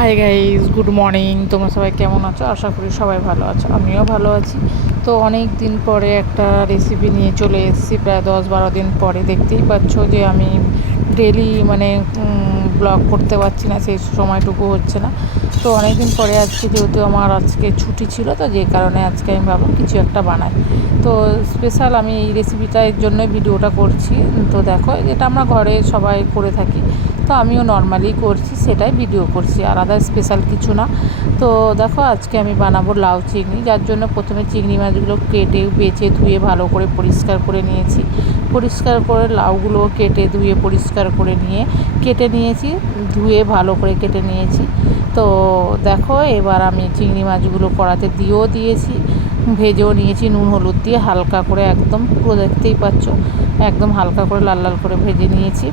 Hi guys, good morning. তোমরা সবাই কেমন আছো? আশা করি সবাই ভালো আছো, আমিও ভালো আছি। তো অনেক দিন পরে একটা রেসিপি নিয়ে চলে এসেছি, প্রায় 10-12 দিন পরে। দেখতেই পাচ্ছ যে আমি ডেলি ব্লগ করতে পারছি না, সেই সময়টুকু হচ্ছে না। তো অনেক দিন পরে আজকে, যেহেতু আমার আজকে ছুটি ছিল, তো যে কারণে আজকে আমি ভাবলাম কিছু একটা বানাই। তো স্পেশাল আমি এই রেসিপিটা এর জন্যই ভিডিওটা করছি। তো দেখো, এটা আমরা ঘরে সবাই করে থাকি, তো আমিও নর্মালি করছি, সেটাই ভিডিও করছি, আলাদা স্পেশাল কিছু না। তো দেখো, আজকে আমি বানাবো লাউ চিংড়ি, যার জন্য প্রথমে চিংড়ি মাছগুলো কেটে বেছে ধুয়ে ভালো করে পরিষ্কার করে নিয়েছি। পরিষ্কার করে লাউগুলো কেটে ধুয়ে পরিষ্কার করে কেটে নিয়েছি, ধুয়ে ভালো করে কেটে নিয়েছি। তো দেখো, এবার আমি চিংড়ি মাছগুলো কড়াতে দিয়েছি, ভেজেও নিয়েছি নুন হলুদ দিয়ে হালকা করে, একদম পুরো দেখতেই পাচ্ছ, একদম হালকা করে লাল লাল করে ভেজে নিয়েছি।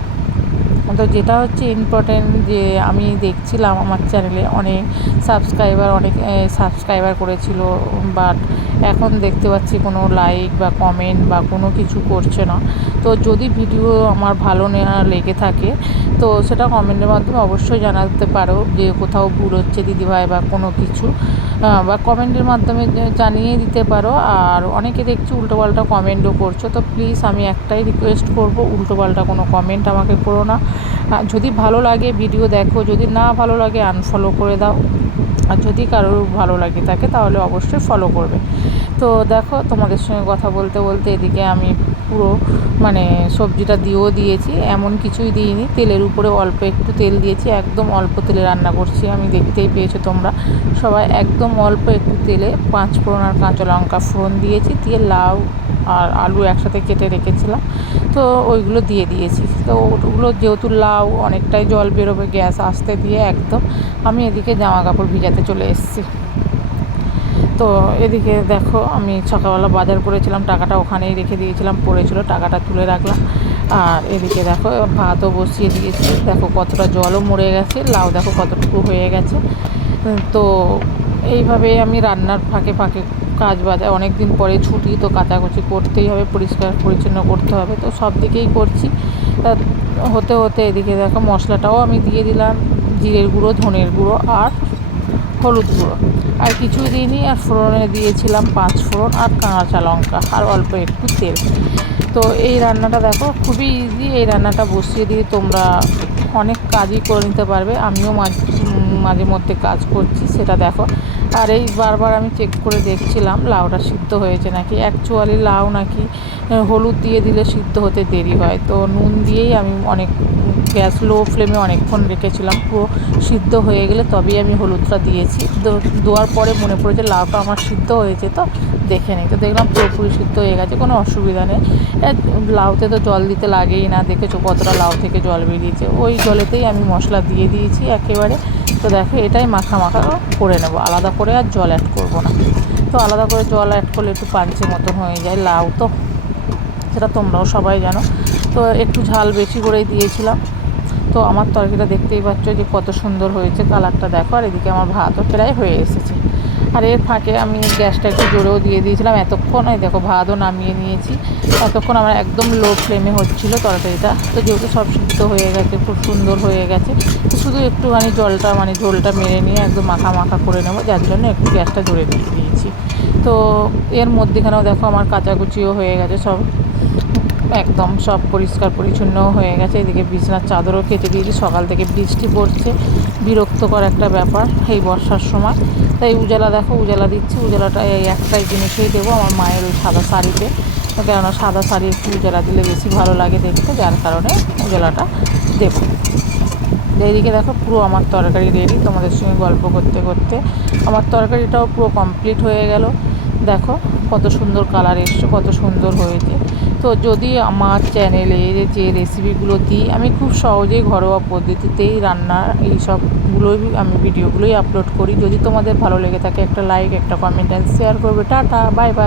তো যেটা হচ্ছে ইম্পর্টেন্ট, যে আমি দেখছিলাম আমার চ্যানেলে অনেক সাবস্ক্রাইবার করেছিল, বাট এখন দেখতে পাচ্ছি কোনো লাইক বা কমেন্ট বা কোনো কিছু করছে না। তো যদি ভিডিও আমার ভালো না লেগে থাকে, তো সেটা কমেন্টের মাধ্যমে অবশ্যই জানাতে পারো যে কোথাও ভুল হচ্ছে দিদিভাই বা কোনো কিছু, বা কমেন্টের মাধ্যমে জানিয়ে দিতে পারো। আর অনেকে দেখছি উল্টোপাল্টা কমেন্টও করছো, তো প্লিজ আমি একটাই রিকোয়েস্ট করব, উল্টোপাল্টা কোনো কমেন্ট আমাকে করো না। যদি ভালো লাগে ভিডিও দেখো, যদি না ভালো লাগে আনফলো করে দাও। আর যদি কারোর ভালো লাগে থাকে তাহলে অবশ্যই ফলো করবে। তো দেখো, তোমাদের সঙ্গে কথা বলতে বলতে এদিকে আমি পুরো সবজিটা দিয়েছি, এমন কিছুই দিইনি, তেলের উপরে অল্প একটু তেল দিয়েছি, একদম অল্প তেলে রান্না করছি, আমি দেখতেই পেয়েছো তোমরা সবাই। একদম অল্প একটু তেলে 5 ফোড়ন আর কাঁচা লঙ্কা ফোড়ন দিয়েছি, দিয়ে লাউ আর আলু একসাথে কেটে রেখেছিলাম, তো ওইগুলো দিয়েছি। তো ওগুলো যেহেতু লাউ, অনেকটাই জল বেরোবে, গ্যাস আস্তে দিয়ে একদম আমি এদিকে জামা কাপড় ভিজাতে চলে এসেছি। তো এদিকে দেখো, আমি সকালবেলা বাজার করেছিলাম, টাকাটা ওখানেই রেখে দিয়েছিলাম, পড়েছিল, টাকাটা তুলে রাখলাম। আর এদিকে দেখো, ভাতও বসিয়ে দিয়েছি, দেখো কতটা জলও মরে গেছে, লাউ দেখো কতটুকু হয়ে গেছে। তো এইভাবে আমি রান্নার ফাঁকে ফাঁকে কাজ বাজা, অনেক দিন পরে ছুটি, তো কাচাকুচি করতেই হবে, পরিষ্কার পরিচ্ছন্ন করতে হবে, তো সব দিকেই করছি। হতে হতে এদিকে দেখো মশলাটাও আমি দিয়ে দিলাম, জিরের গুঁড়ো, ধনের গুঁড়ো আর হলুদ গুঁড়ো, আর কিছুই দিইনি। আর ফোড়নে দিয়েছিলাম 5 ফোড়ন আর কাঁচা লঙ্কা আর অল্প একটু তেল। তো এই রান্নাটা দেখো খুবই ইজি, এই রান্নাটা বসিয়ে দিয়ে তোমরা অনেক কাজই করে নিতে পারবে। আমিও মাঝে মধ্যে কাজ করছি, সেটা দেখো। আর এই বারবার আমি চেক করে দেখছিলাম লাউটা সিদ্ধ হয়েছে নাকি। অ্যাকচুয়ালি লাউ নাকি হলুদ দিয়ে দিলে সিদ্ধ হতে দেরি হয়, তো নুন দিয়েই আমি গ্যাস লো ফ্লেমে অনেকক্ষণ রেখেছিলাম, পুরো সিদ্ধ হয়ে গেলে তবেই আমি হলুদটা দিয়েছি। দেওয়ার পরে মনে পড়েছে লাউটা আমার সিদ্ধ হয়েছে, তো দেখে নিই, তো দেখলাম পুরোপুরি সিদ্ধ হয়ে গেছে, কোনো অসুবিধা নেই। লাউতে তো জল দিতে লাগেই না, দেখেছো কতটা লাউ থেকে জল বেরিয়েছে, ওই জলেতেই আমি মশলা দিয়ে দিয়েছি একেবারে। তো দেখো, এটাই মাখা করে নেব, আলাদা করে আর জল অ্যাড করব না। তো আলাদা করে জল অ্যাড করলে একটু পাঞ্চে মতো হয়ে যায় লাউ, তো সেটা তোমরাও সবাই জানো। তো একটু ঝাল বেশি করেই দিয়েছিলাম। তো আমার তরকারিটা দেখতেই পাচ্ছ যে কত সুন্দর হয়েছে, কালারটা দেখো। আর এদিকে আমার ভাতও প্রায় হয়ে এসেছে। আর এর ফাঁকে আমি গ্যাসটা একটু জোরেও দিয়ে দিয়েছিলাম এতক্ষণ। এই দেখো, ভাতও নামিয়ে নিয়েছি। এতক্ষণ আমার একদম লো ফ্লেমে হচ্ছিলো তরকারিটা, তো যেহেতু সব সিদ্ধ হয়ে গেছে, খুব সুন্দর হয়ে গেছে, তো শুধু একটুখানি ঝোলটা মেরে নিয়ে একদম মাখা করে নেবো, যার জন্য একটু গ্যাসটা জোরে দিয়ে দিয়েছি। তো এর মধ্যেখানেও দেখো আমার কাচাকুচিও হয়ে গেছে, সব একদম সব পরিষ্কার পরিচ্ছন্ন হয়ে গেছে। এদিকে বিছানার চাদরও কেটে দিয়েছি, সকাল থেকে বৃষ্টি পড়ছে, বিরক্তকর একটা ব্যাপার এই বর্ষার সময়। তাই উজালা দেখো, উজালা দিচ্ছি, উজালাটা এই একটাই জিনিসেই দেবো, আমার মায়ের ওই সাদা শাড়িতে, কেননা সাদা শাড়ি একটু উজালা দিলে বেশি ভালো লাগে দেখতে, যার কারণে উজালাটা দেবো। এইদিকে দেখো, পুরো আমার তরকারি রেডি। তোমাদের সঙ্গে গল্প করতে করতে আমার তরকারিটাও পুরো কমপ্লিট হয়ে গেল। দেখো কত সুন্দর কালার এসছে, কত সুন্দর হয়েছে। তো যদি আমার চ্যানেলে যে রেসিপিগুলো দিই, আমি খুব সহজেই ঘরোয়া পদ্ধতিতেই রান্না, এই সবগুলোই আমি ভিডিওগুলোই আপলোড করি। যদি তোমাদের ভালো লেগে থাকে, একটা লাইক, একটা কমেন্ট অ্যান্ড শেয়ার করবে। Tata, bye bye.